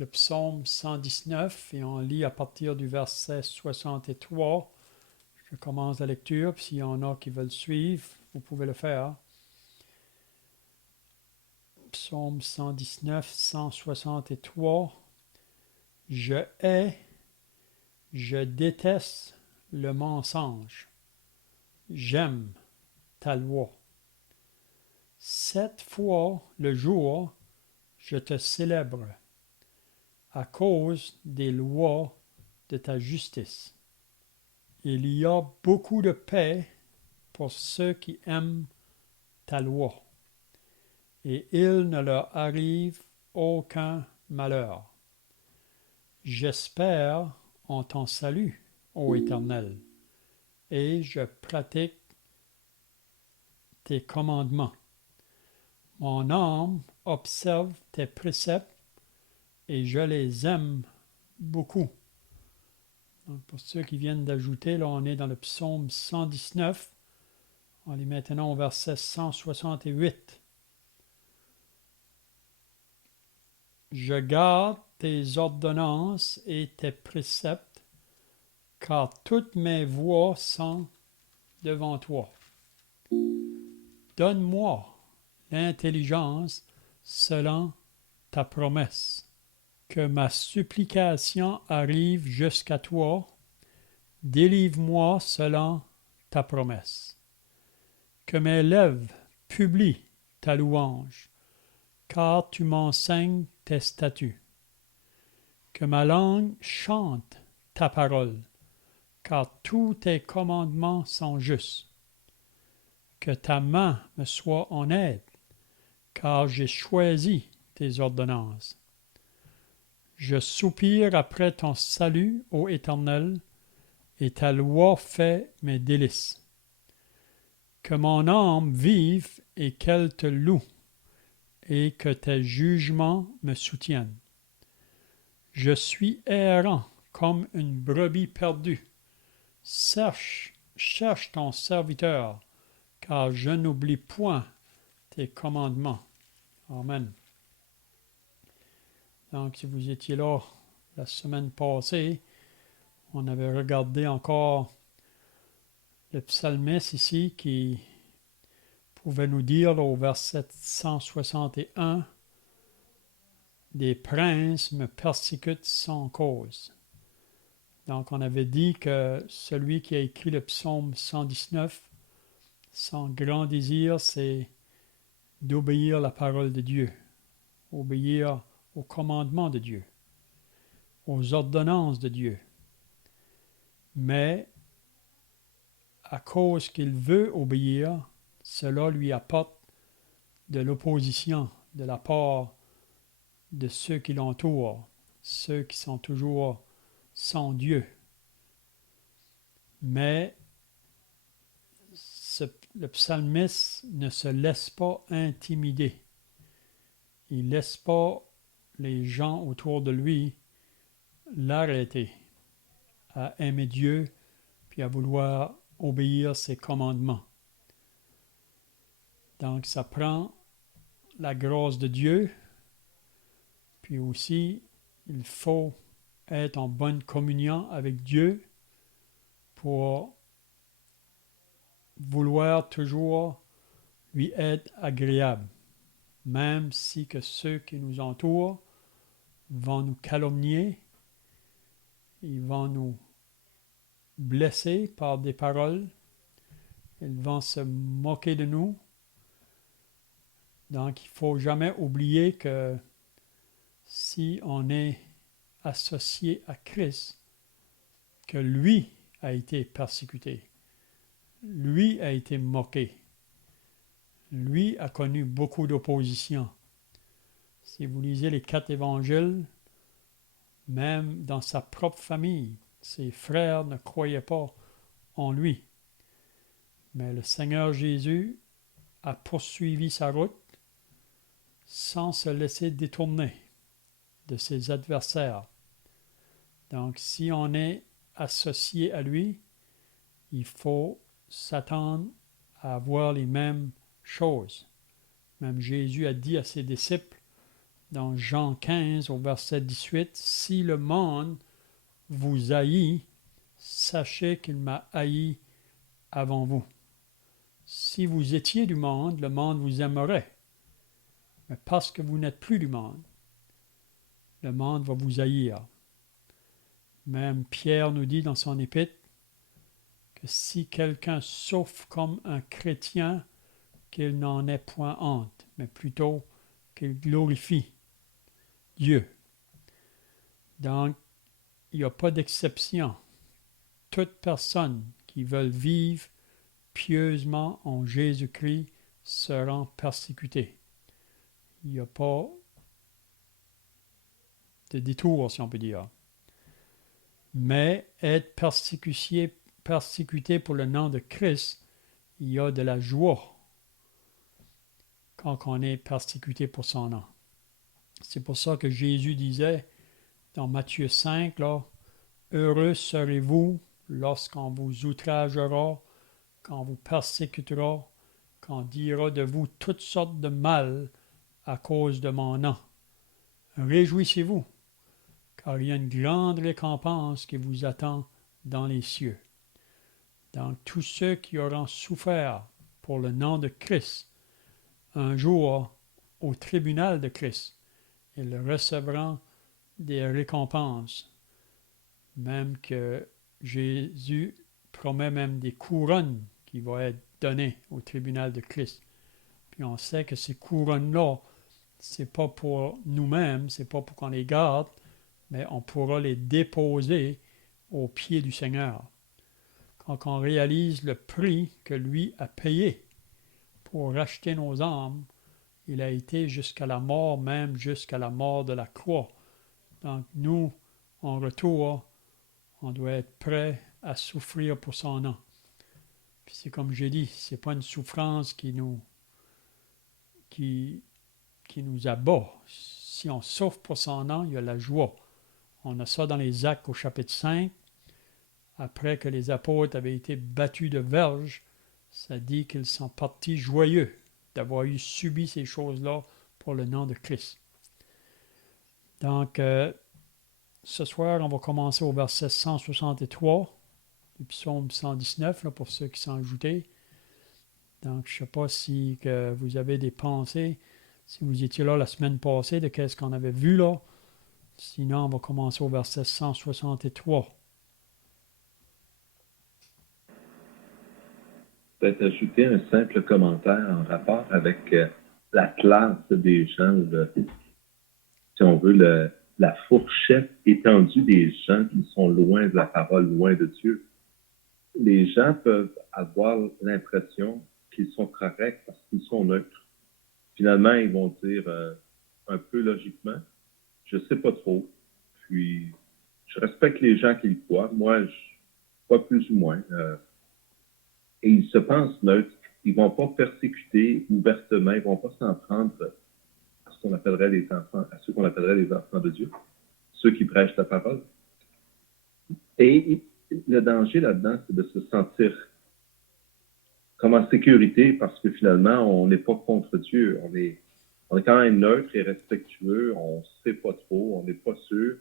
le psaume 119 et on lit à partir du verset 63. Je commence la lecture, puis s'il y en a qui veulent suivre, vous pouvez le faire. Psaume 119, 163. Je hais, je déteste le mensonge. J'aime ta loi. 7 fois le jour, je te célèbre à cause des lois de ta justice. Il y a beaucoup de paix pour ceux qui aiment ta loi, et il ne leur arrive aucun malheur. J'espère en ton salut, ô Éternel, et je pratique tes commandements. Mon âme observe tes préceptes et je les aime beaucoup. Donc pour ceux qui viennent d'ajouter, là on est dans le psaume 119. On est maintenant au verset 168. Je garde tes ordonnances et tes préceptes, car toutes mes voies sont devant toi. Donne-moi l'intelligence selon ta promesse. Que ma supplication arrive jusqu'à toi. Délivre-moi selon ta promesse. Que mes lèvres publient ta louange, car tu m'enseignes tes statuts. Que ma langue chante ta parole, car tous tes commandements sont justes. Que ta main me soit en aide, car j'ai choisi tes ordonnances. Je soupire après ton salut, ô Éternel, et ta loi fait mes délices. Que mon âme vive et qu'elle te loue, et que tes jugements me soutiennent. Je suis errant comme une brebis perdue. Cherche ton serviteur, car je n'oublie point tes commandements. Amen. Donc, si vous étiez là la semaine passée, on avait regardé encore le psalmiste ici qui pouvait nous dire là, au verset 161, « Des princes me persécutent sans cause. » Donc, on avait dit que celui qui a écrit le psaume 119, son grand désir, c'est d'obéir à la parole de Dieu, obéir aux commandements de Dieu, aux ordonnances de Dieu. Mais à cause qu'il veut obéir, cela lui apporte de l'opposition de la part de ceux qui l'entourent, ceux qui sont toujours sans Dieu. Mais le psalmiste ne se laisse pas intimider. Il ne laisse pas les gens autour de lui l'arrêter à aimer Dieu puis à vouloir obéir ses commandements. Donc ça prend la grâce de Dieu, puis aussi il faut être en bonne communion avec Dieu pour vouloir toujours lui être agréable, même si que ceux qui nous entourent vont nous calomnier, ils vont nous blesser par des paroles, ils vont se moquer de nous. Donc il ne faut jamais oublier que si on est associé à Christ, que lui a été persécuté, lui a été moqué, lui a connu beaucoup d'opposition. Si vous lisez les 4 évangiles, même dans sa propre famille, ses frères ne croyaient pas en lui. Mais le Seigneur Jésus a poursuivi sa route sans se laisser détourner de ses adversaires. Donc, si on est associé à lui, il faut s'attendre à avoir les mêmes choses. Même Jésus a dit à ses disciples dans Jean 15 au verset 18, « Si le monde vous haït, sachez qu'il m'a haï avant vous. Si vous étiez du monde, le monde vous aimerait. Mais parce que vous n'êtes plus du monde, le monde va vous haïr. » Même Pierre nous dit dans son épître que si quelqu'un souffre comme un chrétien, qu'il n'en ait point honte, mais plutôt qu'il glorifie Dieu. Donc, il n'y a pas d'exception. Toute personne qui veut vivre pieusement en Jésus-Christ seront persécutées. Il n'y a pas de détour, si on peut dire. Mais être persécuté pour le nom de Christ, il y a de la joie quand on est persécuté pour son nom. C'est pour ça que Jésus disait dans Matthieu 5, là, « Heureux serez-vous lorsqu'on vous outragera, quand on vous persécutera, quand on dira de vous toutes sortes de mal à cause de mon nom. Réjouissez-vous, car il y a une grande récompense qui vous attend dans les cieux. » Donc, tous ceux qui auront souffert pour le nom de Christ, un jour, au tribunal de Christ, ils recevront des récompenses, même que Jésus promet même des couronnes qui vont être données au tribunal de Christ. Puis on sait que ces couronnes-là, c'est pas pour nous-mêmes, c'est pas pour qu'on les garde, mais on pourra les déposer aux pieds du Seigneur. Quand on réalise le prix que lui a payé pour racheter nos âmes, il a été jusqu'à la mort, même jusqu'à la mort de la croix. Donc nous, en retour, on doit être prêt à souffrir pour son nom. Puis c'est comme j'ai dit, c'est pas une souffrance qui nous abat. Si on souffre pour son nom, il y a la joie. On a ça dans les Actes au chapitre 5. Après que les apôtres avaient été battus de verge, ça dit qu'ils sont partis joyeux d'avoir subi ces choses-là pour le nom de Christ. Donc, ce soir, on va commencer au verset 163 du psaume 119, là, pour ceux qui sont ajoutés. Donc, je ne sais pas si que vous avez des pensées, si vous étiez là la semaine passée, de qu'est-ce qu'on avait vu là. Sinon, on va commencer au verset 163. Peut-être ajouter un simple commentaire en rapport avec la classe des gens, si on veut, la fourchette étendue des gens qui sont loin de la parole, loin de Dieu. Les gens peuvent avoir l'impression qu'ils sont corrects parce qu'ils sont neutres. Finalement, ils vont dire un peu logiquement, je sais pas trop, puis je respecte les gens qui le croient, moi, je crois plus ou moins. Et ils se pensent neutres. Ils ne vont pas persécuter ouvertement, ils ne vont pas s'en prendre à ce qu'on appellerait les enfants, à ceux qu'on appellerait les enfants de Dieu, ceux qui prêchent la parole. Et le danger là-dedans, c'est de se sentir comme en sécurité parce que finalement, on n'est pas contre Dieu. On est quand même neutre et respectueux, on ne sait pas trop, on n'est pas sûr.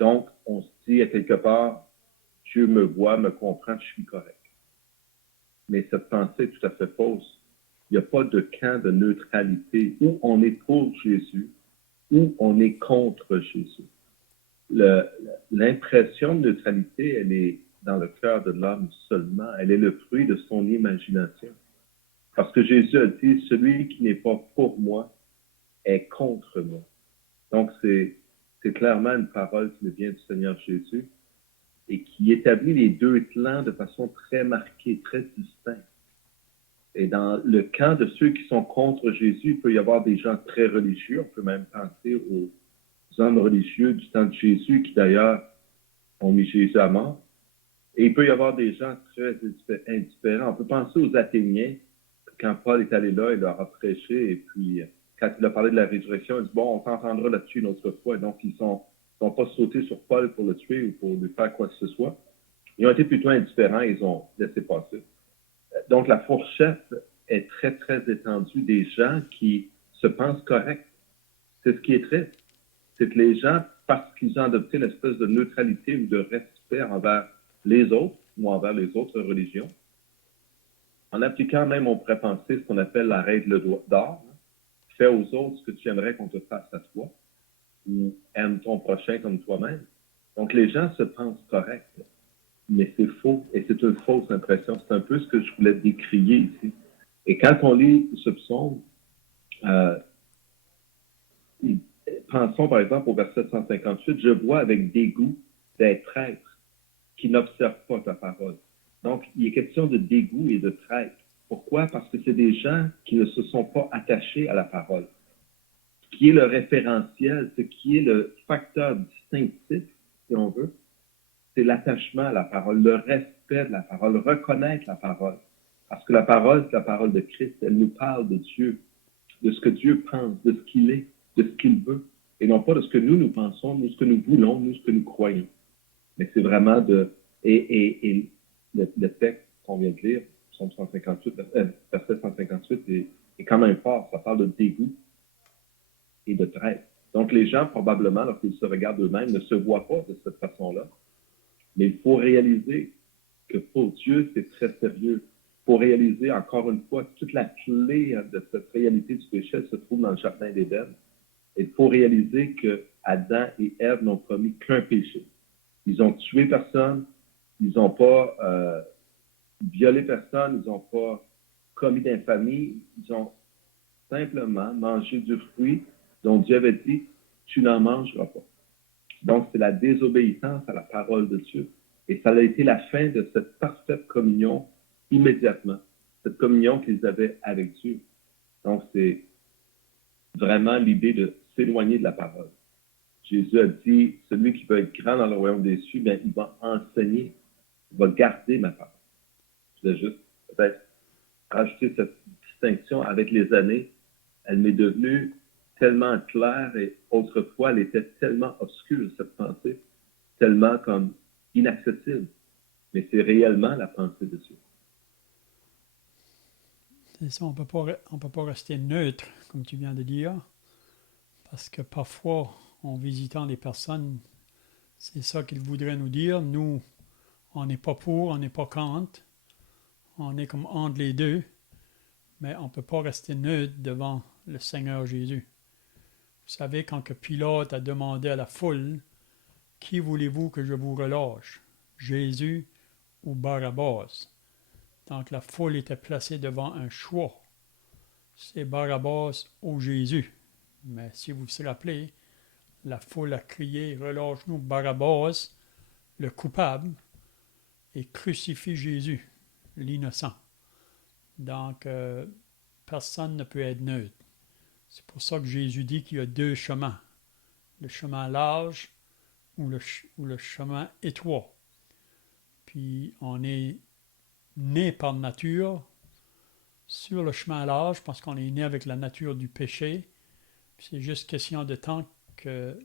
Donc, on se dit à quelque part, Dieu me voit, me comprend, je suis correct. Mais cette pensée est tout à fait fausse. Il n'y a pas de camp de neutralité où on est pour Jésus, où on est contre Jésus. L'impression de neutralité, elle est dans le cœur de l'homme seulement. Elle est le fruit de son imagination. Parce que Jésus a dit, celui qui n'est pas pour moi est contre moi. Donc, c'est clairement une parole qui nous vient du Seigneur Jésus et qui établit les deux clans de façon très marquée, très distincte. Et dans le camp de ceux qui sont contre Jésus, il peut y avoir des gens très religieux. On peut même penser aux hommes religieux du temps de Jésus qui, d'ailleurs, ont mis Jésus à mort. Et il peut y avoir des gens très indifférents. On peut penser aux Athéniens. Quand Paul est allé là, il leur a prêché. Et puis, quand il a parlé de la résurrection, il dit, bon, on s'entendra là-dessus une autre fois. Donc, ils sont pas sautés sur Paul pour le tuer ou pour lui faire quoi que ce soit. Ils ont été plutôt indifférents, ils ont laissé passer. Donc, la fourchette est très, très étendue des gens qui se pensent corrects, C'est ce qui est triste. C'est que les gens, parce qu'ils ont adopté l'espèce de neutralité ou de respect envers les autres ou envers les autres religions, en appliquant même, on pourrait penser ce qu'on appelle la règle d'or, hein. Fais aux autres ce que tu aimerais qu'on te fasse à toi, ou aime ton prochain comme toi-même. Donc, les gens se pensent corrects, mais c'est faux, et c'est une fausse impression. C'est un peu ce que je voulais décrier ici. Et quand on lit ce psaume, euh, pensons par exemple au verset 158, je vois avec dégoût des traîtres qui n'observent pas ta parole. Donc, il est question de dégoût et de traître. Pourquoi? Parce que c'est des gens qui ne se sont pas attachés à la parole. Ce qui est le référentiel, ce qui est le facteur distinctif, si on veut, c'est l'attachement à la parole, le respect de la parole, reconnaître la parole. Parce que la parole, c'est la parole de Christ. Elle nous parle de Dieu, de ce que Dieu pense, de ce qu'il est, de ce qu'il veut, et non pas de ce que nous pensons, nous, ce que nous voulons, nous, ce que nous croyons. Mais c'est vraiment de... Et le texte qu'on vient de lire, Psaume 158, verset 158, est quand même fort. Ça parle de dégoût et de traite. Donc, les gens, probablement, lorsqu'ils se regardent eux-mêmes, ne se voient pas de cette façon-là. Mais il faut réaliser que pour Dieu, c'est très sérieux. Il faut réaliser, encore une fois, toute la clé de cette réalité du péché se trouve dans le jardin d'Éden. Il faut réaliser que Adam et Ève n'ont commis qu'un péché. Ils n'ont tué personne, ils n'ont pas violé personne, ils n'ont pas commis d'infamie, ils ont simplement mangé du fruit dont Dieu avait dit, tu n'en mangeras pas. Donc, c'est la désobéissance à la parole de Dieu. Et ça a été la fin de cette parfaite communion immédiatement, cette communion qu'ils avaient avec Dieu. Donc, c'est vraiment l'idée de s'éloigner de la parole. Jésus a dit, celui qui veut être grand dans le royaume des cieux, bien, il va enseigner, il va garder ma parole. Je vais juste peut-être rajouter cette distinction avec les années. Elle m'est devenue tellement claire et autrefois, elle était tellement obscure, cette pensée, tellement comme inaccessible. Mais c'est réellement la pensée de Dieu. C'est ça, on peut pas rester neutre, comme tu viens de dire, parce que parfois, en visitant les personnes, c'est ça qu'ils voudraient nous dire. Nous, on n'est pas pour, on n'est pas contre, on est comme entre les deux, mais on ne peut pas rester neutre devant le Seigneur Jésus. Vous savez, quand que Pilate a demandé à la foule, « Qui voulez-vous que je vous relâche, Jésus ou Barabbas ?» Donc la foule était placée devant un choix. C'est Barabbas ou Jésus. Mais si vous vous rappelez, la foule a crié, « Relâche-nous Barabbas, le coupable, et crucifie Jésus, l'innocent. » Donc, personne ne peut être neutre. C'est pour ça que Jésus dit qu'il y a deux chemins, le chemin large ou le chemin étroit. Puis on est né par nature sur le chemin large parce qu'on est né avec la nature du péché. Puis c'est juste question de temps que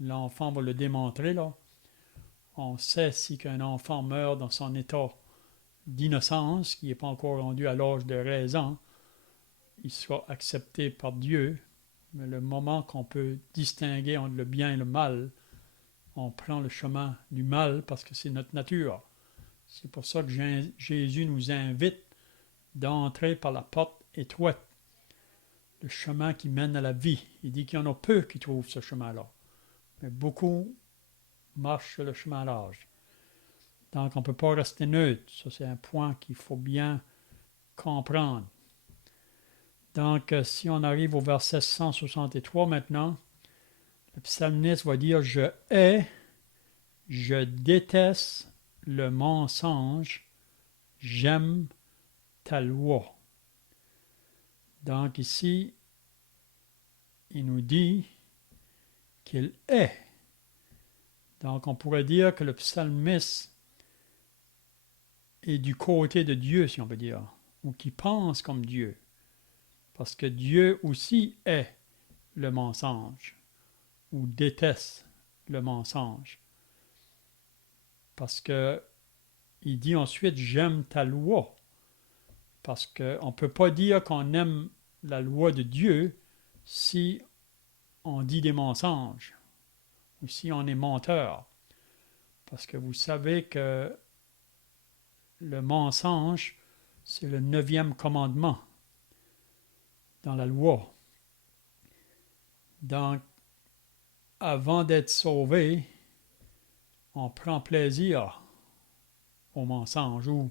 l'enfant va le démontrer, là. On sait si qu'un enfant meurt dans son état d'innocence, qui n'est pas encore rendu à l'âge de raison, il sera accepté par Dieu. Mais le moment qu'on peut distinguer entre le bien et le mal, on prend le chemin du mal parce que c'est notre nature. C'est pour ça que Jésus nous invite d'entrer par la porte étroite, le chemin qui mène à la vie. Il dit qu'il y en a peu qui trouvent ce chemin-là, mais beaucoup marchent sur le chemin large. Donc on ne peut pas rester neutre. Ça, c'est un point qu'il faut bien comprendre. Donc, si on arrive au verset 163 maintenant, le psalmiste va dire « Je hais, je déteste le mensonge, j'aime ta loi. » Donc ici, il nous dit qu'il hait. Donc on pourrait dire que le psalmiste est du côté de Dieu, si on peut dire, ou qui pense comme Dieu. Parce que Dieu aussi hait le mensonge, ou déteste le mensonge. Parce que il dit ensuite, j'aime ta loi. Parce qu'on ne peut pas dire qu'on aime la loi de Dieu si on dit des mensonges, ou si on est menteur. Parce que vous savez que le mensonge, c'est le 9e commandement dans la loi. Donc, avant d'être sauvé, on prend plaisir au mensonge ou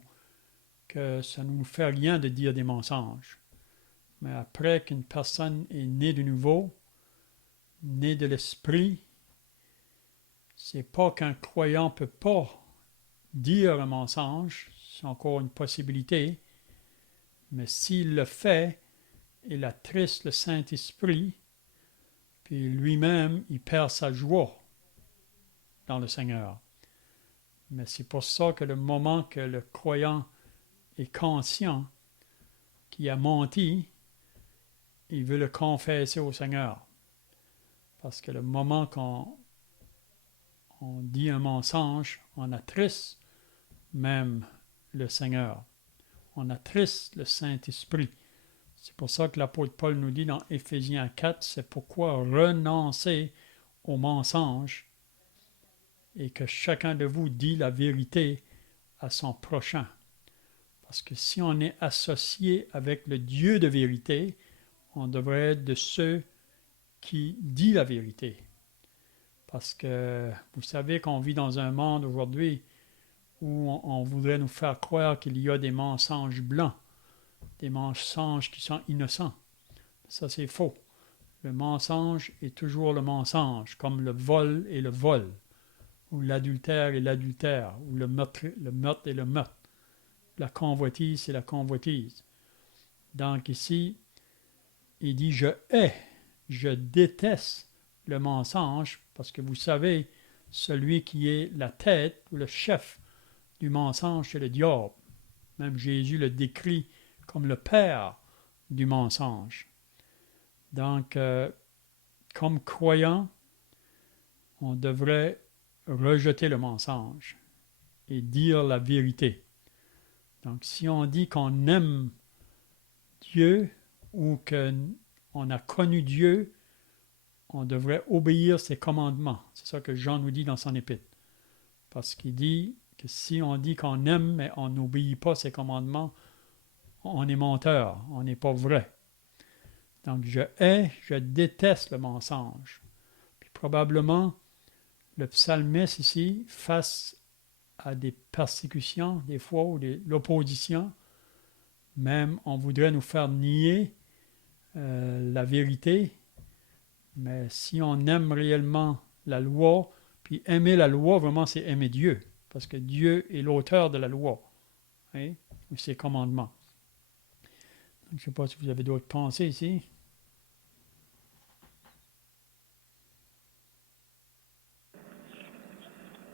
que ça ne nous fait rien de dire des mensonges. Mais après qu'une personne est née de nouveau, née de l'esprit, c'est pas qu'un croyant ne peut pas dire un mensonge, c'est encore une possibilité, mais s'il le fait, il attriste le Saint-Esprit, puis lui-même, il perd sa joie dans le Seigneur. Mais c'est pour ça que le moment que le croyant est conscient qu'il a menti, il veut le confesser au Seigneur. Parce que le moment qu'on dit un mensonge, on attriste même le Seigneur. On attriste le Saint-Esprit. C'est pour ça que l'apôtre Paul nous dit dans Éphésiens 4, c'est pourquoi renoncez au mensonge et que chacun de vous dit la vérité à son prochain. Parce que si on est associé avec le Dieu de vérité, on devrait être de ceux qui disent la vérité. Parce que vous savez qu'on vit dans un monde aujourd'hui où on voudrait nous faire croire qu'il y a des mensonges blancs, des mensonges qui sont innocents. Ça, c'est faux. Le mensonge est toujours le mensonge, comme le vol est le vol, ou l'adultère est l'adultère, ou le meurtre est le meurtre. La convoitise, c'est la convoitise. Donc ici, il dit « je hais, je déteste le mensonge » parce que vous savez, celui qui est la tête ou le chef du mensonge, c'est le diable. Même Jésus le décrit comme le père du mensonge. Donc, comme croyant, on devrait rejeter le mensonge et dire la vérité. Donc, si on dit qu'on aime Dieu ou qu'on a connu Dieu, on devrait obéir ses commandements. C'est ça que Jean nous dit dans son épître. Parce qu'il dit que si on dit qu'on aime, mais on n'obéit pas ses commandements, on est menteur, on n'est pas vrai. Donc, je hais, je déteste le mensonge. Puis probablement, le psalmiste ici, face à des persécutions, des fois, ou l'opposition, même on voudrait nous faire nier la vérité, mais si on aime réellement la loi, puis aimer la loi, vraiment, c'est aimer Dieu, parce que Dieu est l'auteur de la loi, hein, ou ses commandements. Donc, je ne sais pas si vous avez d'autres pensées ici.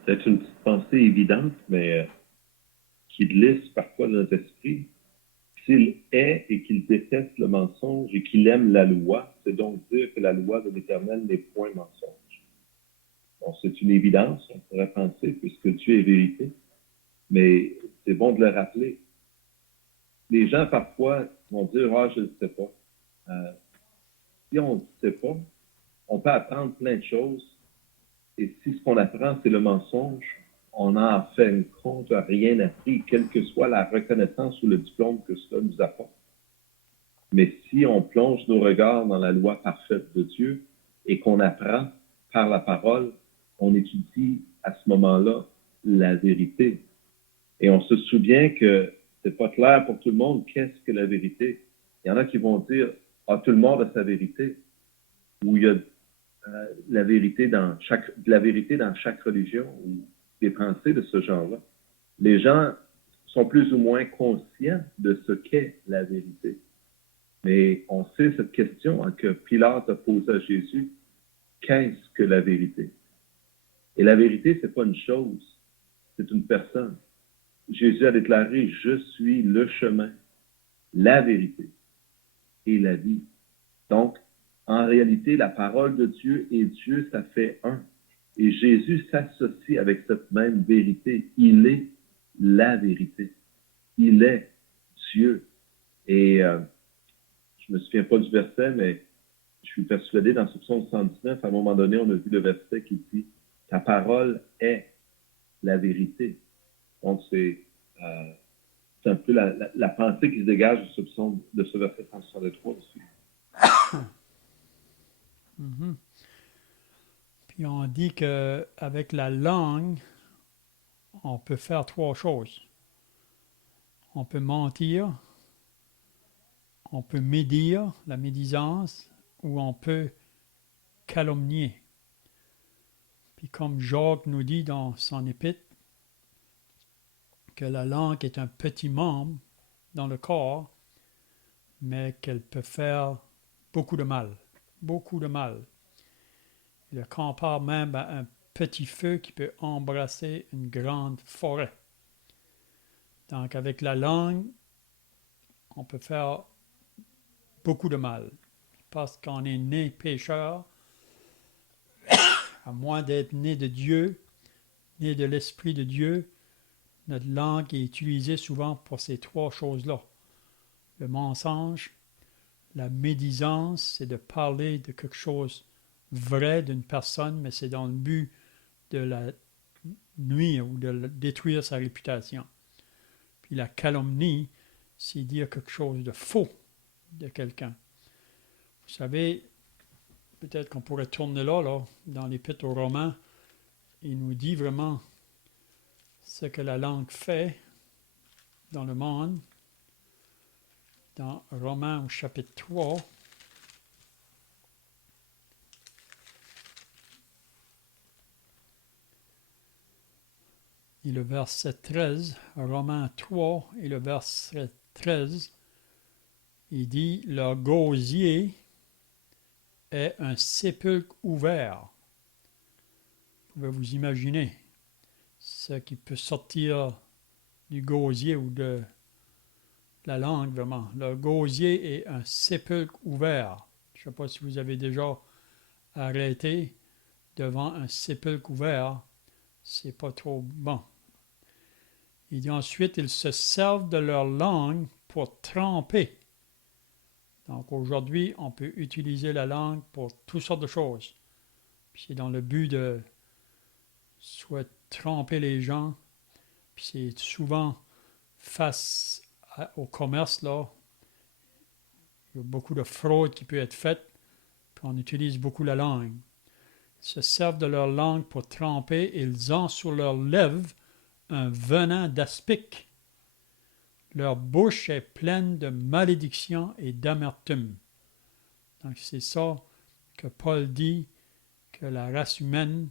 C'est une petite pensée évidente, mais qui glisse parfois dans notre esprit. S'il hait et qu'il déteste le mensonge et qu'il aime la loi, c'est donc dire que la loi de l'Éternel n'est point mensonge. Bon, c'est une évidence, on pourrait penser, puisque Dieu est vérité, mais c'est bon de le rappeler. Les gens, parfois, vont dire « Ah, je ne sais pas. Si on ne sait pas, on peut apprendre plein de choses, et si ce qu'on apprend, c'est le mensonge, on n'a en fin de compte rien appris, quelle que soit la reconnaissance ou le diplôme que cela nous apporte. Mais si on plonge nos regards dans la loi parfaite de Dieu et qu'on apprend par la parole, on étudie à ce moment-là la vérité. Et on se souvient que c'est pas clair pour tout le monde qu'est-ce que la vérité. Il y en a qui vont dire « Ah, tout le monde a sa vérité » ou il y a la vérité dans chaque religion ou des pensées de ce genre-là. Les gens sont plus ou moins conscients de ce qu'est la vérité. Mais on sait cette question que Pilate a posée à Jésus, qu'est-ce que la vérité? Et la vérité, c'est pas une chose, c'est une personne. Jésus a déclaré, je suis le chemin, la vérité et la vie. Donc, en réalité, la parole de Dieu et Dieu, ça fait un. Et Jésus s'associe avec cette même vérité. Il est la vérité. Il est Dieu. Et je me souviens pas du verset, mais je suis persuadé, dans ce psaume 119, à un moment donné, on a vu le verset qui dit « Ta parole est la vérité ». Donc, c'est un peu la pensée qui se dégage de ce psaume, de ce verset 163 aussi. Mhm. Puis on dit qu'avec la langue, on peut faire trois choses. On peut mentir, on peut médire, la médisance, ou on peut calomnier. Puis comme Jacques nous dit dans son épître, que la langue est un petit membre dans le corps, mais qu'elle peut faire beaucoup de mal. Beaucoup de mal. Il le compare même à un petit feu qui peut embrasser une grande forêt. Donc avec la langue, on peut faire beaucoup de mal. Parce qu'on est né pécheur, à moins d'être né de Dieu, né de l'Esprit de Dieu, notre langue est utilisée souvent pour ces trois choses-là. Le mensonge, la médisance, c'est de parler de quelque chose vrai d'une personne, mais c'est dans le but de la nuire ou de détruire sa réputation. Puis la calomnie, c'est dire quelque chose de faux de quelqu'un. Vous savez, peut-être qu'on pourrait tourner là dans l'Épître aux Romains, il nous dit vraiment ce que la langue fait dans le monde. Dans Romains au chapitre 3, et le verset 13, Romains 3 et le verset 13, il dit « Leur gosier est un sépulcre ouvert. » Vous pouvez vous imaginer ce qui peut sortir du gosier ou de la langue, vraiment. Leur gosier est un sépulcre ouvert. Je ne sais pas si vous avez déjà arrêté devant un sépulcre ouvert. C'est pas trop bon. Il dit ensuite, ils se servent de leur langue pour tromper. Donc aujourd'hui, on peut utiliser la langue pour toutes sortes de choses. Puis c'est dans le but de soit tromper les gens, puis c'est souvent face au commerce, là, il y a beaucoup de fraude qui peut être faite, puis on utilise beaucoup la langue. Ils se servent de leur langue pour tromper, et ils ont sur leurs lèvres un venin d'aspic. Leur bouche est pleine de malédiction et d'amertume. Donc c'est ça que Paul dit, que la race humaine,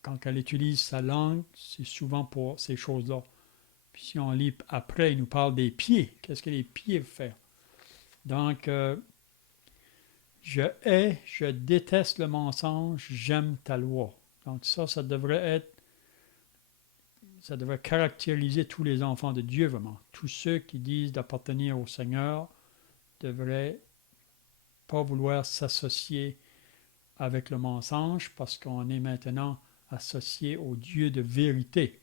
quand elle utilise sa langue, c'est souvent pour ces choses-là. Puis si on lit après, il nous parle des pieds. Qu'est-ce que les pieds font? Donc, je déteste le mensonge, j'aime ta loi. Donc ça devrait caractériser tous les enfants de Dieu, vraiment. Tous ceux qui disent d'appartenir au Seigneur devraient pas vouloir s'associer avec le mensonge parce qu'on est maintenant associé au Dieu de vérité.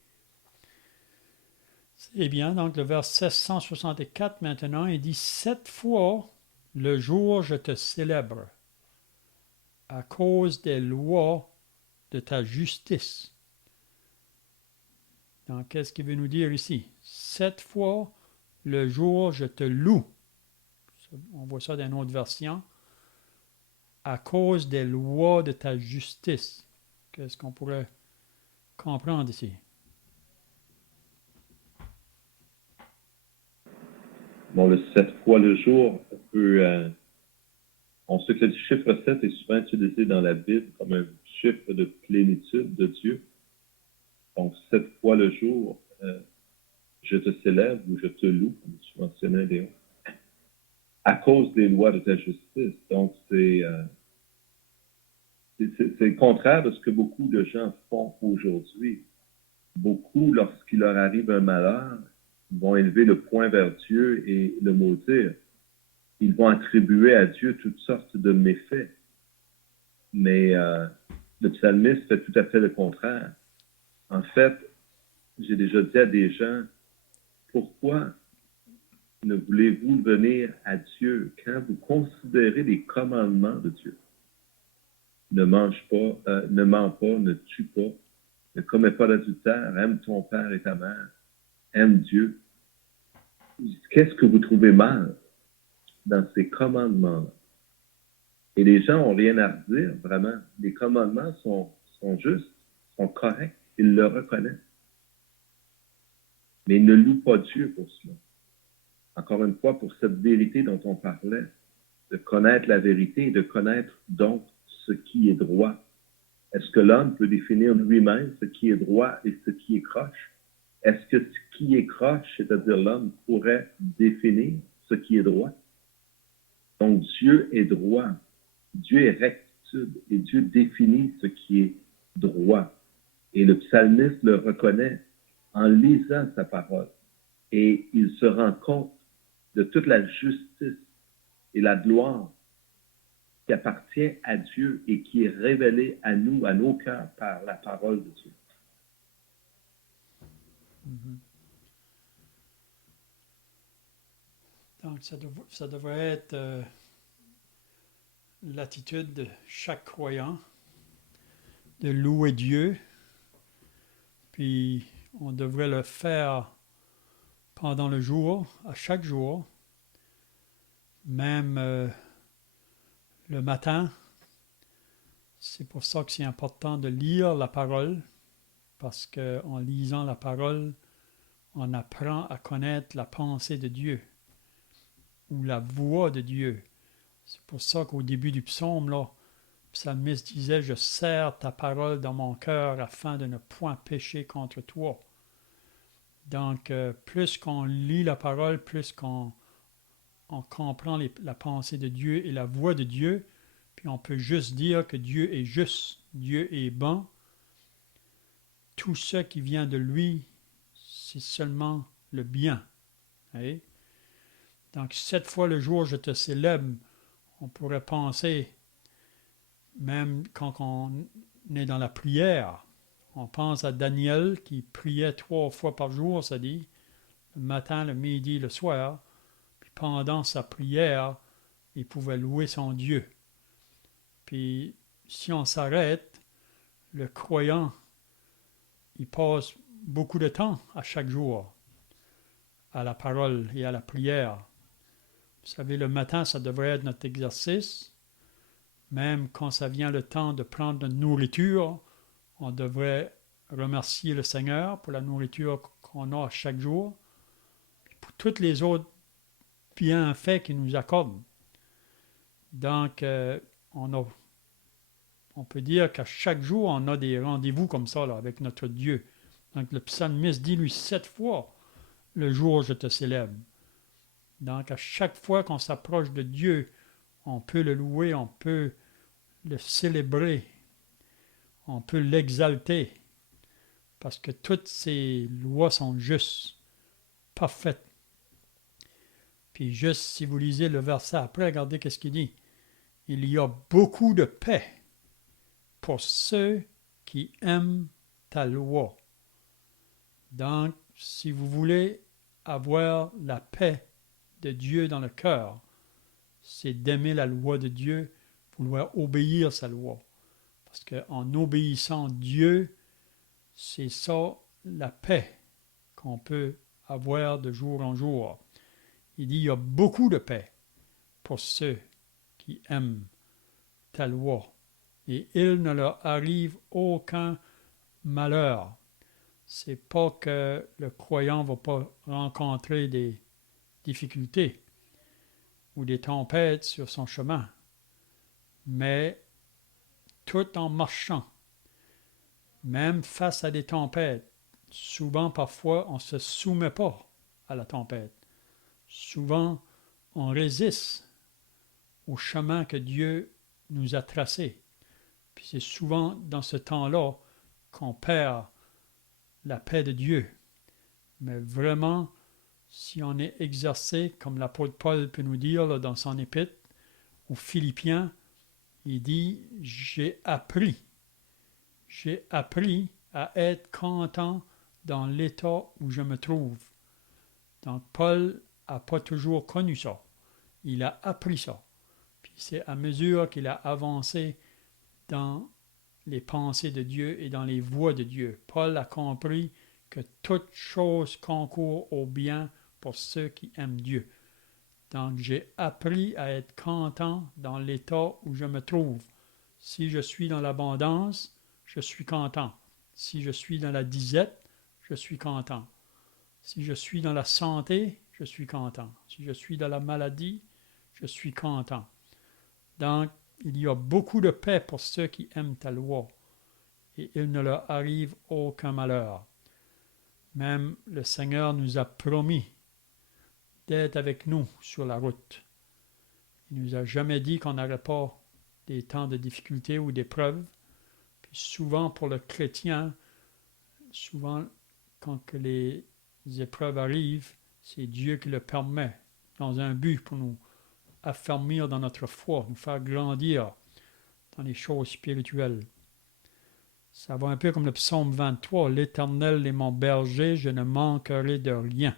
Eh bien, donc le verset 164 maintenant, il dit « 7 fois le jour je te célèbre à cause des lois de ta justice. » Donc, qu'est-ce qu'il veut nous dire ici? 7 fois le jour je te loue. On voit ça dans une autre version. À cause des lois de ta justice. Qu'est-ce qu'on pourrait comprendre ici? Bon, le 7 fois le jour, on sait que le chiffre 7 est souvent utilisé dans la Bible comme un chiffre de plénitude de Dieu. Donc, 7 fois le jour, je te célèbre ou je te loue, comme tu mentionnais, Léon, à cause des lois de ta justice. Donc, c'est le contraire de ce que beaucoup de gens font aujourd'hui. Beaucoup, lorsqu'il leur arrive un malheur, vont élever le poing vers Dieu et le maudire. Ils vont attribuer à Dieu toutes sortes de méfaits. Mais le psalmiste fait tout à fait le contraire. En fait, j'ai déjà dit à des gens, pourquoi ne voulez-vous venir à Dieu quand vous considérez les commandements de Dieu? Ne mange pas, ne mens pas, ne tue pas, ne commets pas d'adultère, aime ton père et ta mère, aime Dieu. Qu'est-ce que vous trouvez mal dans ces commandements-là? Et les gens n'ont rien à redire, vraiment. Les commandements sont justes, sont corrects, ils le reconnaissent. Mais ils ne louent pas Dieu pour cela. Encore une fois, pour cette vérité dont on parlait, de connaître la vérité et de connaître donc ce qui est droit. Est-ce que l'homme peut définir lui-même ce qui est droit et ce qui est croche? Est-ce que ce qui est croche, c'est-à-dire l'homme, pourrait définir ce qui est droit? Donc Dieu est droit, Dieu est rectitude et Dieu définit ce qui est droit. Et le psalmiste le reconnaît en lisant sa parole. Et il se rend compte de toute la justice et la gloire qui appartient à Dieu et qui est révélée à nous, à nos cœurs, par la parole de Dieu. Mhm. Donc, ça devrait être l'attitude de chaque croyant de louer Dieu, puis on devrait le faire pendant le jour, à chaque jour, même le matin. C'est pour ça que c'est important de lire la parole, parce qu'en lisant la parole, on apprend à connaître la pensée de Dieu ou la voix de Dieu. C'est pour ça qu'au début du psaume, là, le psalmiste disait « Je serre ta parole dans mon cœur afin de ne point pécher contre toi ». Donc, plus qu'on lit la parole, plus qu'on comprend la pensée de Dieu et la voix de Dieu, puis on peut juste dire que Dieu est juste, Dieu est bon. Tout ce qui vient de lui, c'est seulement le bien. Hein? Donc, 7 fois le jour, je te célèbre. On pourrait penser, même quand on est dans la prière, on pense à Daniel qui priait 3 fois par jour, ça dit, le matin, le midi, le soir. Puis pendant sa prière, il pouvait louer son Dieu. Puis si on s'arrête, le croyant, il passe beaucoup de temps à chaque jour à la parole et à la prière. Vous savez, le matin, ça devrait être notre exercice. Même quand ça vient le temps de prendre notre nourriture, on devrait remercier le Seigneur pour la nourriture qu'on a chaque jour, et pour tous les autres bienfaits qu'il nous accorde. Donc, on peut dire qu'à chaque jour, on a des rendez-vous comme ça là, avec notre Dieu. Donc, le psalmiste dit, lui, 7 fois le jour, je te célèbre. Donc, à chaque fois qu'on s'approche de Dieu, on peut le louer, on peut le célébrer, on peut l'exalter, parce que toutes ces lois sont justes, parfaites. Puis juste, si vous lisez le verset après, regardez qu'est-ce qu'il dit. Il y a beaucoup de paix pour ceux qui aiment ta loi. Donc, si vous voulez avoir la paix de Dieu dans le cœur, c'est d'aimer la loi de Dieu, vouloir obéir sa loi. Parce qu'en obéissant Dieu, c'est ça la paix qu'on peut avoir de jour en jour. Il dit, il y a beaucoup de paix pour ceux qui aiment ta loi. Et il ne leur arrive aucun malheur. C'est pas que le croyant ne va pas rencontrer des difficultés ou des tempêtes sur son chemin, mais tout en marchant, même face à des tempêtes, souvent parfois on ne se soumet pas à la tempête. Souvent on résiste au chemin que Dieu nous a tracé. Puis c'est souvent dans ce temps-là qu'on perd la paix de Dieu. Mais vraiment, si on est exercé, comme l'apôtre Paul peut nous dire là, dans son épître aux Philippiens, il dit « J'ai appris à être content dans l'état où je me trouve. » Donc Paul n'a pas toujours connu ça. Il a appris ça. Puis c'est à mesure qu'il a avancé dans les pensées de Dieu et dans les voies de Dieu. Paul a compris que toute chose concourt au bien pour ceux qui aiment Dieu. Donc j'ai appris à être content dans l'état où je me trouve. Si je suis dans l'abondance, je suis content. Si je suis dans la disette, je suis content. Si je suis dans la santé, je suis content. Si je suis dans la maladie, je suis content. Donc, il y a beaucoup de paix pour ceux qui aiment ta loi, et il ne leur arrive aucun malheur. Même le Seigneur nous a promis d'être avec nous sur la route. Il ne nous a jamais dit qu'on n'aurait pas des temps de difficulté ou d'épreuves. Puis souvent pour le chrétien, souvent quand que les épreuves arrivent, c'est Dieu qui le permet dans un but pour nous affermir dans notre foi, nous faire grandir dans les choses spirituelles. Ça va un peu comme le psaume 23. L'Éternel est mon berger, je ne manquerai de rien.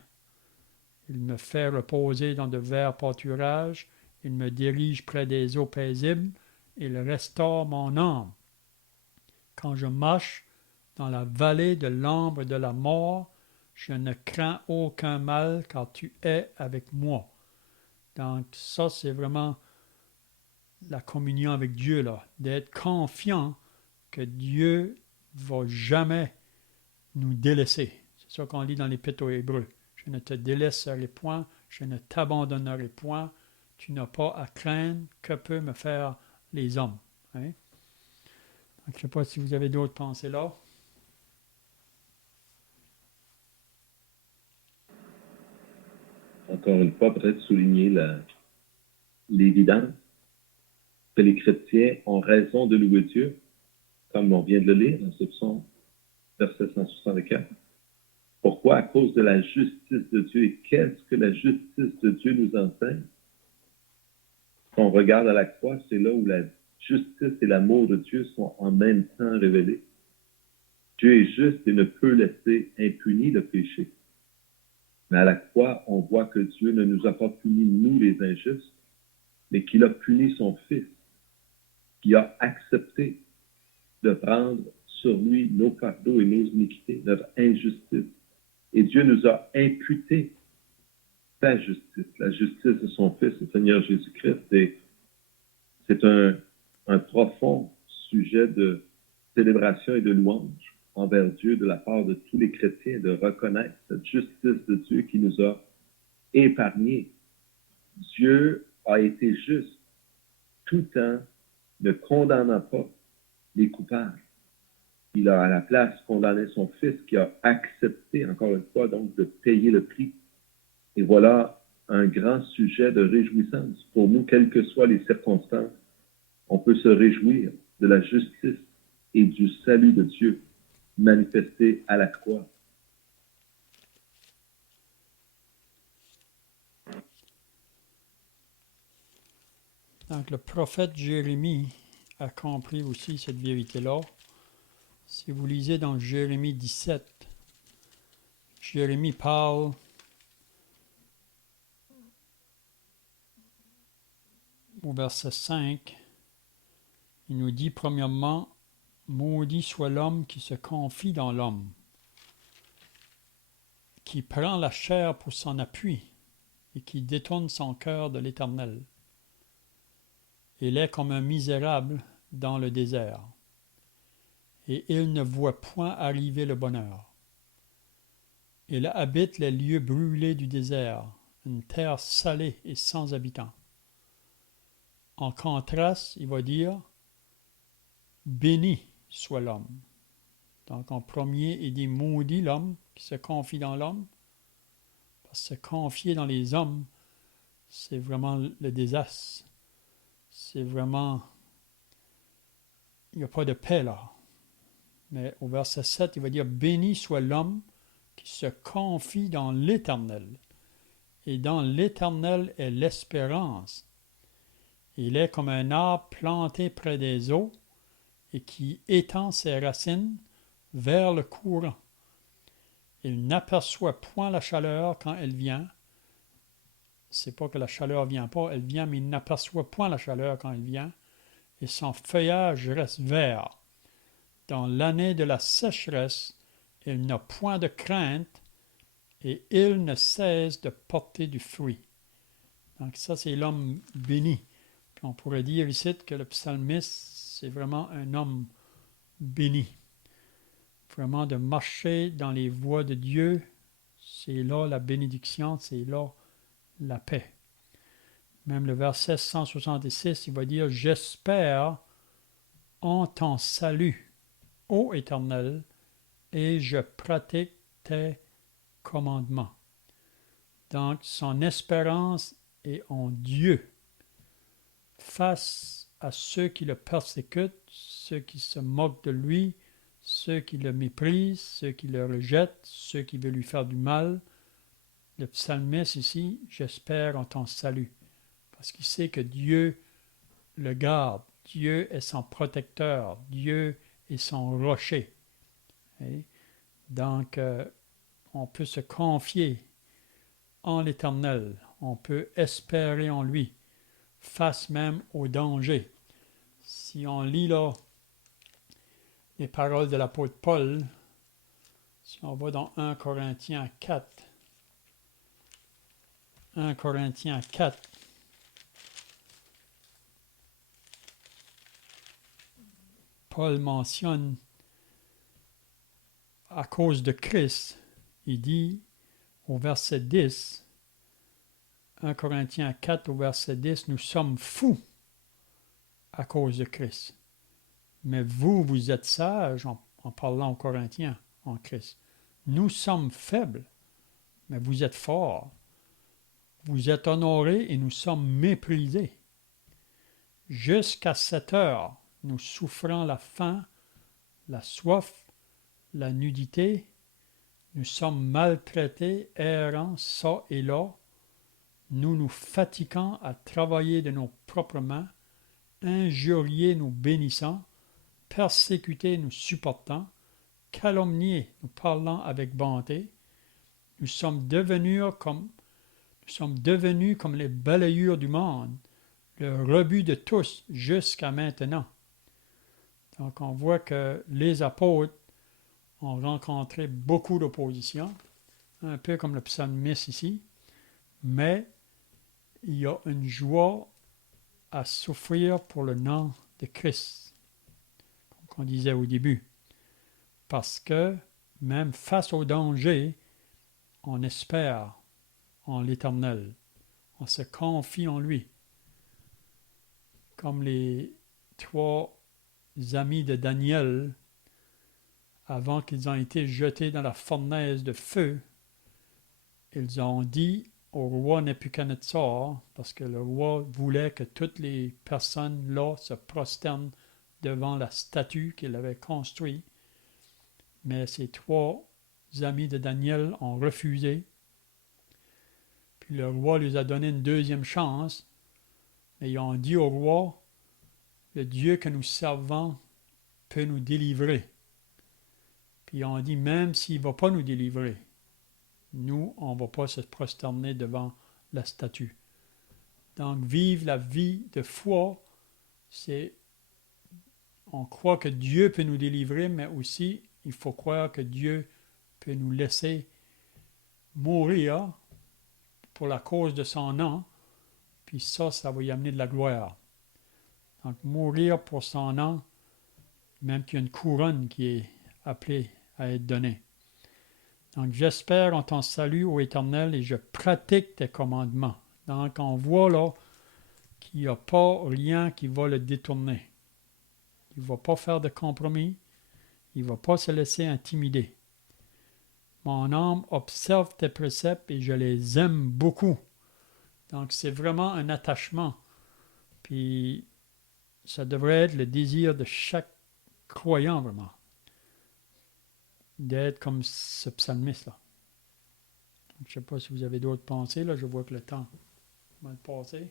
Il me fait reposer dans de verts pâturages, il me dirige près des eaux paisibles, il restaure mon âme. Quand je marche dans la vallée de l'ombre de la mort, je ne crains aucun mal car tu es avec moi. Donc ça, c'est vraiment la communion avec Dieu, là, d'être confiant que Dieu ne va jamais nous délaisser. C'est ça qu'on lit dans l'Épître aux Hébreux. Je ne te délaisserai point, je ne t'abandonnerai point, tu n'as pas à craindre que peuvent me faire les hommes. Hein? Donc, je ne sais pas si vous avez d'autres pensées là. Encore une fois, peut-être souligner l'évidence que les chrétiens ont raison de louer Dieu, comme on vient de le lire dans ce psaume, verset 164. Pourquoi? À cause de la justice de Dieu. Et qu'est-ce que la justice de Dieu nous enseigne? Quand on regarde à la croix, c'est là où la justice et l'amour de Dieu sont en même temps révélés. Dieu est juste et ne peut laisser impuni le péché. Mais à la croix, on voit que Dieu ne nous a pas punis, nous les injustes, mais qu'il a puni son Fils, qui a accepté de prendre sur lui nos fardeaux et nos iniquités, notre injustice. Et Dieu nous a imputé sa justice, la justice de son Fils, le Seigneur Jésus-Christ. Et c'est un profond sujet de célébration et de louange envers Dieu de la part de tous les chrétiens, de reconnaître cette justice de Dieu qui nous a épargnés. Dieu a été juste tout en ne condamnant pas les coupables. Il a à la place condamné son Fils qui a accepté, encore une fois, donc de payer le prix. Et voilà un grand sujet de réjouissance. Pour nous, quelles que soient les circonstances, on peut se réjouir de la justice et du salut de Dieu manifesté à la croix. Donc le prophète Jérémie a compris aussi cette vérité-là. Si vous lisez dans Jérémie 17, Jérémie parle au verset 5, il nous dit premièrement, « Maudit soit l'homme qui se confie dans l'homme, qui prend la chair pour son appui et qui détourne son cœur de l'Éternel. Il est comme un misérable dans le désert, et il ne voit point arriver le bonheur. Il habite les lieux brûlés du désert, une terre salée et sans habitants. » En contraste, il va dire « Béni soit l'homme ». Donc en premier, il dit « Maudit l'homme qui se confie dans l'homme ». Parce que se confier dans les hommes, c'est vraiment le désastre. C'est vraiment... Il n'y a pas de paix là. Mais au verset 7, il va dire « Béni soit l'homme qui se confie dans l'Éternel. » Et dans l'Éternel est l'espérance. Il est comme un arbre planté près des eaux et qui étend ses racines vers le courant. Il n'aperçoit point la chaleur quand elle vient, c'est pas que la chaleur vient pas, elle vient, mais il n'aperçoit point la chaleur quand elle vient, et son feuillage reste vert. Dans l'année de la sécheresse, il n'a point de crainte, et il ne cesse de porter du fruit. Donc ça, c'est l'homme béni. Puis on pourrait dire ici que le psalmiste, c'est vraiment un homme béni. Vraiment de marcher dans les voies de Dieu, c'est là la bénédiction, c'est là la paix. Même le verset 166, il va dire « J'espère en ton salut, ô Éternel, et je pratique tes commandements. » Donc, son espérance est en Dieu. Face à ceux qui le persécutent, ceux qui se moquent de lui, ceux qui le méprisent, ceux qui le rejettent, ceux qui veulent lui faire du mal, le psalmiste ici, j'espère en ton salut. Parce qu'il sait que Dieu le garde, Dieu est son protecteur, Dieu est son rocher. Et donc, on peut se confier en l'Éternel, on peut espérer en lui, face même au danger. Si on lit là les paroles de l'apôtre Paul, si on va dans 1 Corinthiens 4, Paul mentionne à cause de Christ, il dit au verset 10, 1 Corinthiens 4 au verset 10, nous sommes fous à cause de Christ. Mais vous, vous êtes sages en parlant aux Corinthiens en Christ. Nous sommes faibles, mais vous êtes forts. Vous êtes honorés et nous sommes méprisés. Jusqu'à cette heure, nous souffrons la faim, la soif, la nudité. Nous sommes maltraités, errants, ça et là. Nous nous fatiguons à travailler de nos propres mains, injuriés nous bénissant, persécutés nous supportant, calomniés nous parlant avec bonté. Nous sommes devenus comme les balayures du monde, le rebut de tous jusqu'à maintenant. Donc on voit que les apôtres ont rencontré beaucoup d'opposition, un peu comme le psalmiste ici, mais il y a une joie à souffrir pour le nom de Christ, comme on disait au début, parce que même face au danger, on espère en l'Éternel, on se confie en lui, comme les 3 amis de Daniel, avant qu'ils aient été jetés dans la fournaise de feu, ils ont dit au roi Nebuchadnezzar, parce que le roi voulait que toutes les personnes là se prosternent devant la statue qu'il avait construite, mais ces 3 amis de Daniel ont refusé. Puis le roi lui a donné une deuxième chance, mais ils ont dit au roi, le Dieu que nous servons peut nous délivrer. Puis ils ont dit, même s'il ne va pas nous délivrer, nous, on ne va pas se prosterner devant la statue. Donc, vivre la vie de foi, c'est, on croit que Dieu peut nous délivrer, mais aussi, il faut croire que Dieu peut nous laisser mourir pour la cause de son nom, puis ça va y amener de la gloire. Donc, mourir pour son nom, même qu'il y a une couronne qui est appelée à être donnée. Donc, j'espère en ton salut, ô Éternel, et je pratique tes commandements. Donc, on voit là qu'il n'y a pas rien qui va le détourner. Il ne va pas faire de compromis. Il ne va pas se laisser intimider. Mon âme observe tes préceptes et je les aime beaucoup. Donc, c'est vraiment un attachement. Puis, ça devrait être le désir de chaque croyant, vraiment, d'être comme ce psalmiste-là. Je ne sais pas si vous avez d'autres pensées. Là, je vois que le temps va passer.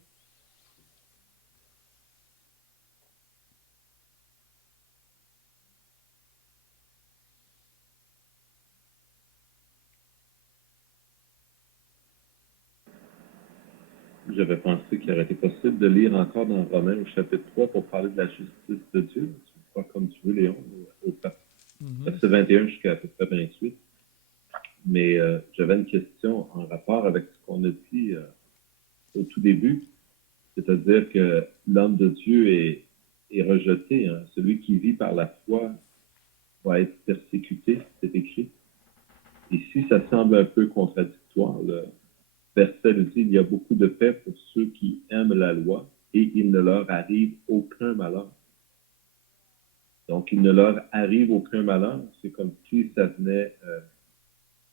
j'avais pensé qu'il aurait été possible de lire encore dans Romains au chapitre 3 pour parler de la justice de Dieu. Tu crois comme tu veux, Léon, au verset 21 jusqu'à peu près 28. Mais j'avais une question en rapport avec ce qu'on a dit au tout début, c'est-à-dire que l'homme de Dieu est rejeté. Hein. Celui qui vit par la foi va être persécuté, c'est écrit. Ici, ça semble un peu contradictoire. Le verset nous dit, il y a beaucoup de paix pour ceux qui aiment la loi et il ne leur arrive aucun malheur. Donc, il ne leur arrive aucun malheur. C'est comme si ça venait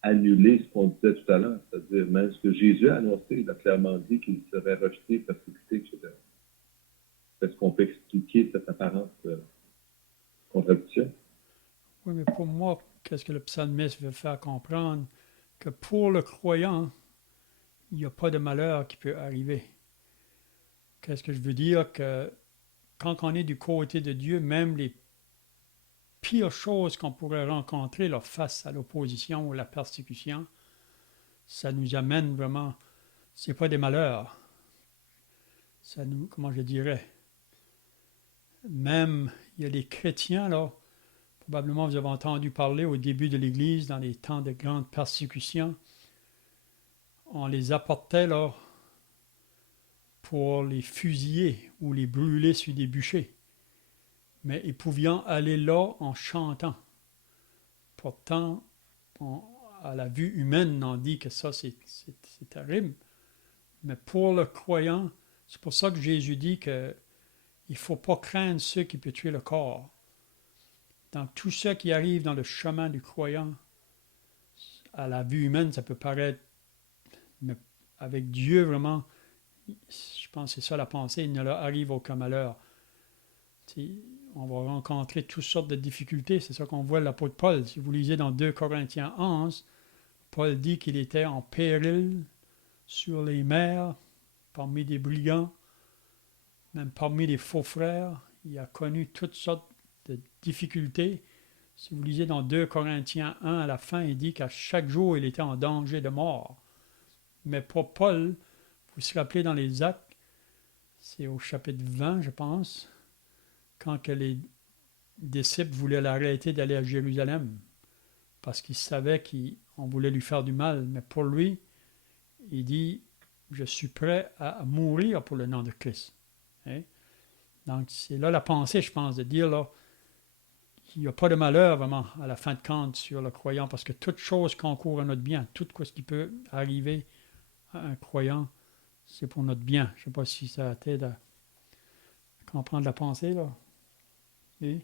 annuler ce qu'on disait tout à l'heure, c'est-à-dire même ce que Jésus a annoncé, il a clairement dit qu'il serait rejeté, persécuté, etc. Est-ce qu'on peut expliquer cette apparente contradiction? Oui, mais pour moi, qu'est-ce que le psalmiste veut faire comprendre? Que pour le croyant, il n'y a pas de malheur qui peut arriver. Qu'est-ce que je veux dire? Que quand on est du côté de Dieu, même les pires choses qu'on pourrait rencontrer là, face à l'opposition ou la persécution, ça nous amène vraiment, c'est pas des malheurs. Ça nous, comment je dirais, même il y a des chrétiens là, probablement vous avez entendu parler au début de l'Église, dans les temps de grande persécution, on les apportait là pour les fusiller ou les brûler sur des bûchers. Mais ils pouvaient aller là en chantant. Pourtant, à la vue humaine, on dit que ça, c'est terrible. Mais pour le croyant, c'est pour ça que Jésus dit qu'il ne faut pas craindre ceux qui peuvent tuer le corps. Donc, tout ce qui arrive dans le chemin du croyant, à la vue humaine, ça peut paraître, mais avec Dieu, vraiment, je pense que c'est ça la pensée, il ne leur arrive aucun malheur. On va rencontrer toutes sortes de difficultés, c'est ça qu'on voit l'apôtre Paul. Si vous lisez dans 2 Corinthiens 11, Paul dit qu'il était en péril sur les mers, parmi des brigands, même parmi les faux frères. Il a connu toutes sortes de difficultés. Si vous lisez dans 2 Corinthiens 1, à la fin, il dit qu'à chaque jour, il était en danger de mort. Mais pour Paul, vous vous rappelez dans les Actes, c'est au chapitre 20, je pense, quand que les disciples voulaient l'arrêter d'aller à Jérusalem, parce qu'ils savaient qu'on voulait lui faire du mal. Mais pour lui, il dit, je suis prêt à mourir pour le nom de Christ. Hein? Donc, c'est là la pensée, je pense, de dire là, qu'il n'y a pas de malheur vraiment à la fin de compte sur le croyant, parce que toute chose concourt à notre bien. Tout ce qui peut arriver à un croyant, c'est pour notre bien. Je ne sais pas si ça t'aide à comprendre la pensée, là. Et?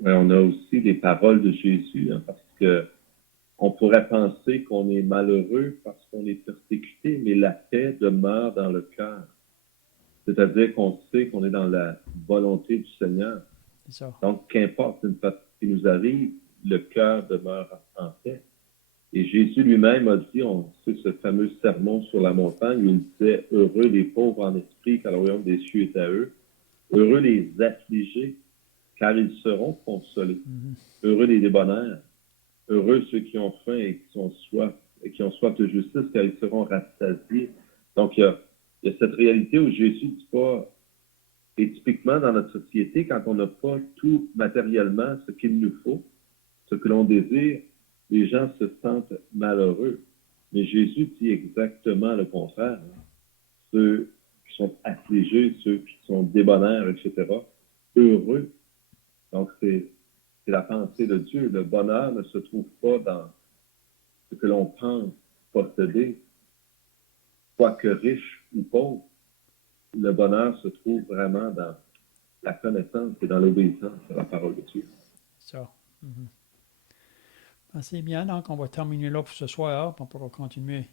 Ouais, on a aussi les paroles de Jésus, hein, parce que on pourrait penser qu'on est malheureux parce qu'on est persécuté, mais la paix demeure dans le cœur. C'est-à-dire qu'on sait qu'on est dans la volonté du Seigneur. C'est ça. Donc, qu'importe ce qui nous arrive, le cœur demeure en paix. Et Jésus lui-même a dit, on sait ce fameux sermon sur la montagne où il disait, heureux les pauvres en esprit, car le royaume des cieux est à eux. Heureux les affligés, car ils seront consolés. Heureux les débonnaires. Heureux ceux qui ont faim et qui ont soif de justice, car ils seront rassasiés. Donc, il y a cette réalité où Jésus dit pas, et typiquement dans notre société, quand on n'a pas tout matériellement ce qu'il nous faut, ce que l'on désire, les gens se sentent malheureux. Mais Jésus dit exactement le contraire. Ceux qui sont affligés, ceux qui sont débonnaires, etc., heureux. Donc, c'est la pensée de Dieu. Le bonheur ne se trouve pas dans ce que l'on pense posséder, quoique riche ou pauvre. Le bonheur se trouve vraiment dans la connaissance et dans l'obéissance à la parole de Dieu. Ça. Mm-hmm. Ben, c'est bien, donc on va terminer là pour ce soir, puis on pourra continuer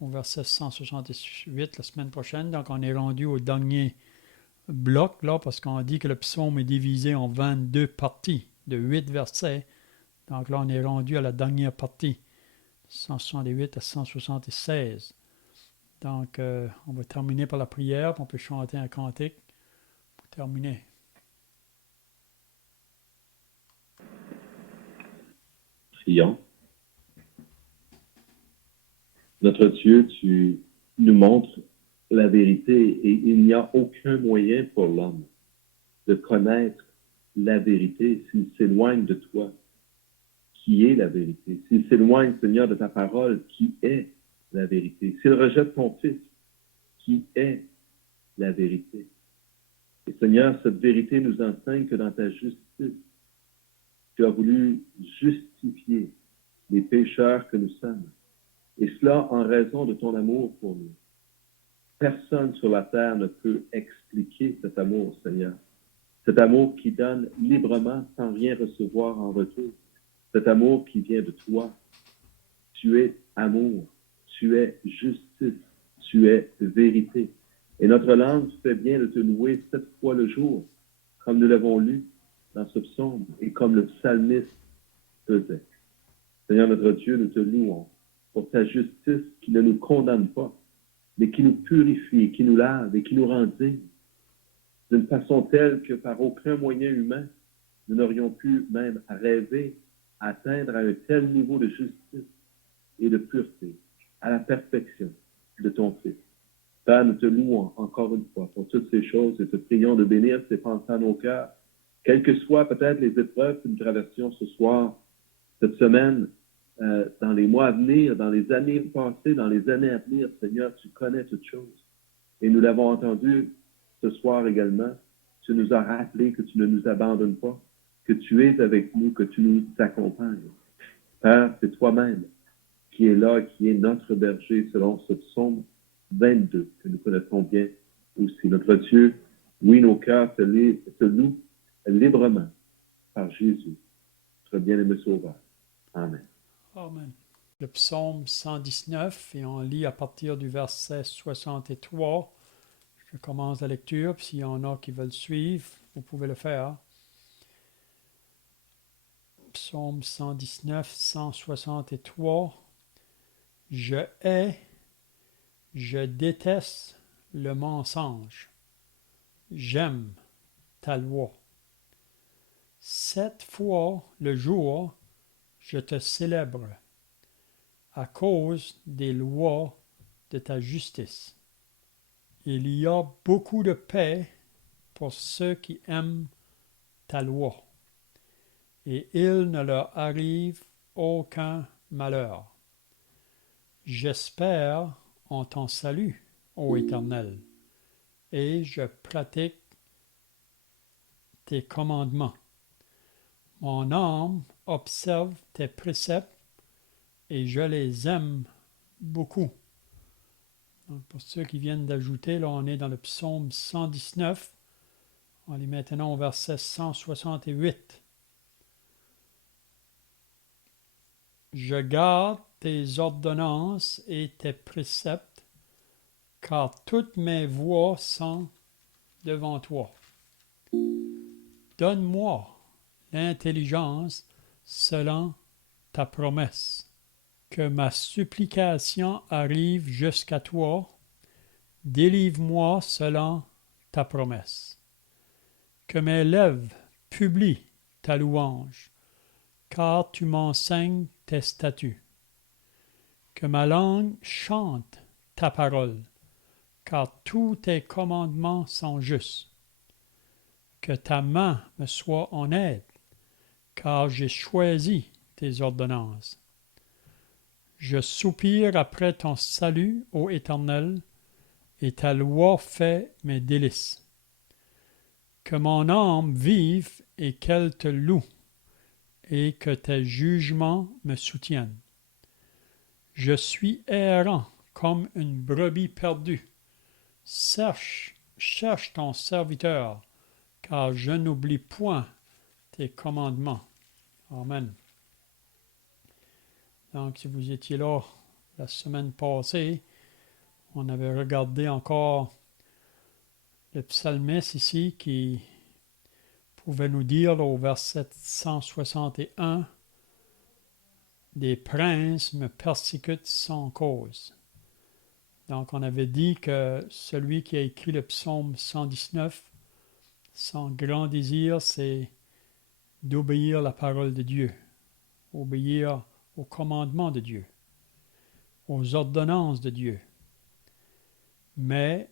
au verset 168 la semaine prochaine. Donc on est rendu au dernier bloc, là, parce qu'on dit que le psaume est divisé en 22 parties, de 8 versets. Donc là, on est rendu à la dernière partie, 168 à 176. Donc, on va terminer par la prière, puis on peut chanter un cantique pour terminer. Prions. Notre Dieu, tu nous montres la vérité et il n'y a aucun moyen pour l'homme de connaître la vérité s'il s'éloigne de toi, qui est la vérité. S'il s'éloigne, Seigneur, de ta parole, qui est la vérité. S'il rejette ton Fils, qui est la vérité. Et Seigneur, cette vérité nous enseigne que dans ta justice, tu as voulu justifier les pécheurs que nous sommes. Et cela en raison de ton amour pour nous. Personne sur la terre ne peut expliquer cet amour, Seigneur. Cet amour qui donne librement sans rien recevoir en retour. Cet amour qui vient de toi. Tu es amour, tu es justice, tu es vérité. Et notre langue fait bien de te louer 7 fois le jour, comme nous l'avons lu dans ce psaume et comme le psalmiste faisait. Seigneur notre Dieu, nous te louons pour ta justice qui ne nous condamne pas, mais qui nous purifie, qui nous lave et qui nous rend dignes d'une façon telle que par aucun moyen humain, nous n'aurions pu même rêver, atteindre à un tel niveau de justice et de pureté, à la perfection de ton Fils. Père, nous te louons encore une fois pour toutes ces choses et te prions de bénir ces pensées à nos cœurs, quelles que soient peut-être les épreuves que nous traversions ce soir, cette semaine, dans les mois à venir, dans les années passées, dans les années à venir. Seigneur, tu connais toutes choses. Et nous l'avons entendu ce soir également. Tu nous as rappelé que tu ne nous abandonnes pas, que tu es avec nous, que tu nous accompagnes. Père, c'est toi-même qui est là, qui est notre berger, selon ce psaume 22, que nous connaissons bien aussi. Notre Dieu, oui, nos cœurs se louent librement par Jésus, notre bien-aimé Sauveur. Amen. Amen. Le psaume 119, et on lit à partir du verset 63. Je commence la lecture, puis s'il y en a qui veulent suivre, vous pouvez le faire. Psaume 119, 163. Je hais, je déteste le mensonge. J'aime ta loi. 7 fois le jour, je te célèbre à cause des lois de ta justice. Il y a beaucoup de paix pour ceux qui aiment ta loi, et il ne leur arrive aucun malheur. J'espère en ton salut, ô Éternel, et je pratique tes commandements. Mon âme observe tes préceptes et je les aime beaucoup. Donc, pour ceux qui viennent d'ajouter, là on est dans le psaume 119. On est maintenant au verset 168. Je garde tes ordonnances et tes préceptes, car toutes mes voies sont devant toi. Donne-moi l'intelligence selon ta promesse. Que ma supplication arrive jusqu'à toi. Délivre-moi selon ta promesse. Que mes lèvres publient ta louange, car tu m'enseignes tes statuts. Que ma langue chante ta parole, car tous tes commandements sont justes. Que ta main me soit en aide, car j'ai choisi tes ordonnances. Je soupire après ton salut, ô Éternel, et ta loi fait mes délices. Que mon âme vive et qu'elle te loue, et que tes jugements me soutiennent. Je suis errant comme une brebis perdue. Cherche ton serviteur, car je n'oublie point tes commandements. Amen. Donc, si vous étiez là la semaine passée, on avait regardé encore le psalmiste ici qui pouvait nous dire là, au verset 161, « Des princes me persécutent sans cause ». Donc, on avait dit que celui qui a écrit le psaume 119, son grand désir, c'est d'obéir à la parole de Dieu, obéir au commandement de Dieu. aux ordonnances de Dieu. Mais